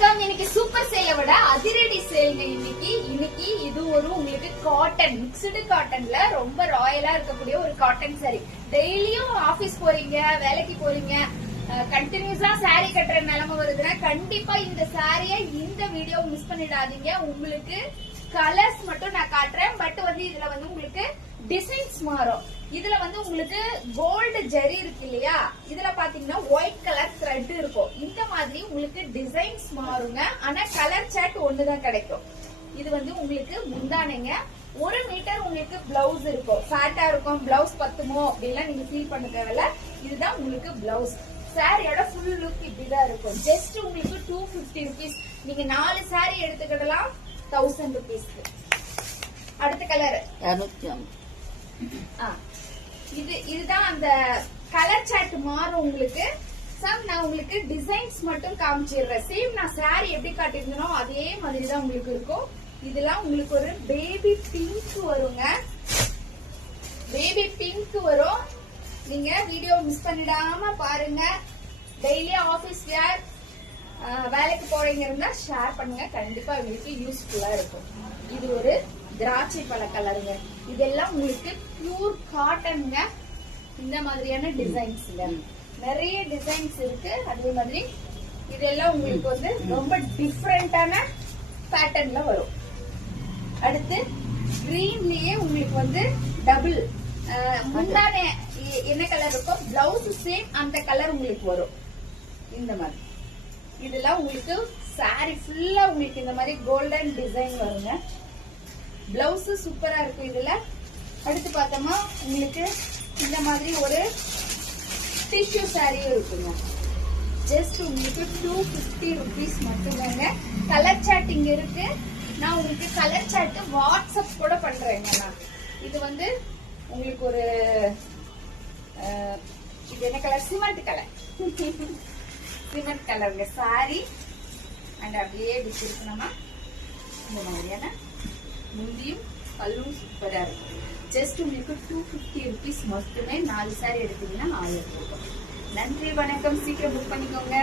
வணக்கம். இன்னைக்கு சூப்பர் சேலை விட அதிரடி சேல். இன்னைக்கு இது ஒரு உங்களுக்கு காட்டன், மிக்ஸ்டு காட்டன்ல ரொம்ப ராயலா இருக்கக்கூடிய ஒரு காட்டன் சாரி. டெய்லியும் ஆபீஸ் போறீங்க, வேலைக்கு போறீங்க, கண்டினியூஸா சாரி கட்டுற நிலைமை வருதுன்னா கண்டிப்பா இந்த சாரிய இந்த வீடியோ மிஸ் பண்ணிடாதீங்க. உங்களுக்கு கலர்ஸ் மட்டும் நான் காட்டுறேன். பட் இதுல உங்களுக்கு டிசைன்ஸ் மாறும். இதுல உங்களுக்கு கோல்டு ஜெரி இருக்கு இல்லையா, இதுல பாத்தீங்கன்னா ஒயிட் கலர் த்ரெட் இருக்கும். இந்த மாதிரி உங்களுக்கு டிசைன்ஸ் மாறுங்க. ஆனா கலர் சார்ட் ஒண்ணுதான் கிடைக்கும். இது உங்களுக்கு முந்தானைங்க. 1 மீட்டர் உங்களுக்கு பிளவுஸ் இருக்கும். ஃபேட்டா இருக்கும், பிளவுஸ் பத்துமோ அப்படின்லாம் நீங்க ஃபீல் பண்ண தேவையில்ல. இதுதான் உங்களுக்கு பிளவுஸ். சாரியோட ஃபுல் லுக் இப்படிதான் இருக்கும். ஜஸ்ட் உங்களுக்கு 250 rupees. நீங்க 4 சாரி எடுத்துக்கிடலாம் 1000 rupeesக்கு. அடுத்த கலர் இதுதான் அந்த கலர் சார்ட் மாறும் உங்களுக்கு. நான் உங்களுக்கு டிசைன்ஸ் மட்டும் காமிச்சிடுறேன். சேம் நான் சாரி எப்படி காட்டியிருந்தனோ அதே மாதிரி தான் உங்களுக்கு இருக்கும். இதெல்லாம் உங்களுக்கு ஒரு பேபி பிங்க் வருங்க. பேபி பிங்க் வரும். நீங்க வீடியோ மிஸ் பண்ணிடாம பாருங்க. டெய்லி ஆபீஸ் வேர், வேலைக்கு போறீங்க இருந்தா ஷேர் பண்ணுங்க. கண்டிப்பா உங்களுக்கு யூஸ்ஃபுல்லா இருக்கும். இது ஒரு திராட்சை பழ கலருங்க. இதெல்லாம் உங்களுக்கு பியூர் காட்டன்ங்க. இந்த மாதிரியான டிசைன்ஸ் நிறைய டிசைன்ஸ் இருக்கு. அதே மாதிரி இதெல்லாம் உங்களுக்கு ரொம்ப டிஃபரெண்டான பேட்டர்ன்ல வரும். அடுத்து கிரீன்லயே உங்களுக்கு டபுள் முந்தானே என்ன கலர் இருக்கும், பிளவுஸ் சேம் அந்த கலர் உங்களுக்கு வரும். இந்த மாதிரி இதெல்லாம் உங்களுக்கு சாரி ஃபுல்லா உங்களுக்கு இந்த மாதிரி கோல்டன் டிசைன் வருங்க. பிளவுஸ் சூப்பரா இருக்கும் இதுல. அடுத்து பார்த்தோமா உங்களுக்கு இந்த மாதிரி ஒரு டிஷ்யூ சாரியும் இருக்குங்க. ஜஸ்ட் உங்களுக்கு 250 rupees மட்டும்தாங்க. கலர் சார்ட் இங்க இருக்கு. நான் உங்களுக்கு கலர் சார்ட் வாட்ஸ்அப் கூட பண்றேங்க. நான் இது உங்களுக்கு ஒரு இது என்ன கலர், சிமெண்ட் கலர். சிமெண்ட் கலருங்க சாரி. அண்ட் அப்படியே இருக்கணுமா இந்த மாதிரியான முந்தியும் பல்லும் சூப்பரா இருக்கும். ஜஸ்ட் உங்களுக்கு 250 rupees மட்டுமே. 4 சாரி எடுத்தீங்கன்னா 1000 ரூபாய். நன்றி, வணக்கம். சீக்கிரம் புக் பண்ணிக்கோங்க.